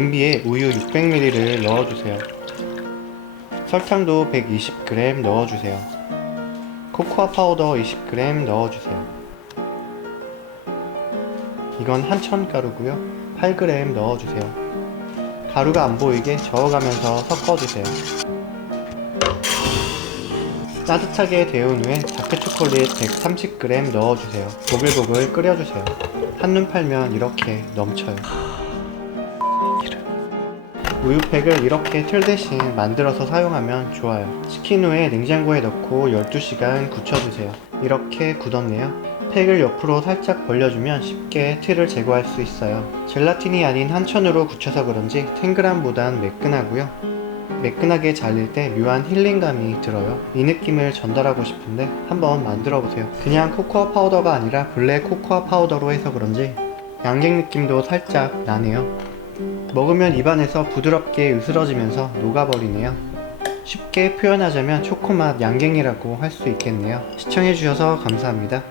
냄비에 우유 600ml를 넣어주세요. 설탕도 120g 넣어주세요. 코코아 파우더 20g 넣어주세요. 이건 한천가루고요. 8g 넣어주세요. 가루가 안 보이게 저어가면서 섞어주세요. 따뜻하게 데운 후에 다크초콜릿 130g 넣어주세요. 보글보글 끓여주세요. 한눈 팔면 이렇게 넘쳐요. 우유팩을 이렇게 틀 대신 만들어서 사용하면 좋아요. 식힌 후에 냉장고에 넣고 12시간 굳혀주세요. 이렇게 굳었네요. 팩을 옆으로 살짝 벌려주면 쉽게 틀을 제거할 수 있어요. 젤라틴이 아닌 한천으로 굳혀서 그런지 탱글함보단 매끈하고요. 매끈하게 잘릴 때 묘한 힐링감이 들어요. 이 느낌을 전달하고 싶은데 한번 만들어 보세요. 그냥 코코아 파우더가 아니라 블랙 코코아 파우더로 해서 그런지 양갱 느낌도 살짝 나네요. 먹으면 입안에서 부드럽게 으스러지면서 녹아버리네요. 쉽게 표현하자면 초코맛 양갱이라고 할 수 있겠네요. 시청해주셔서 감사합니다.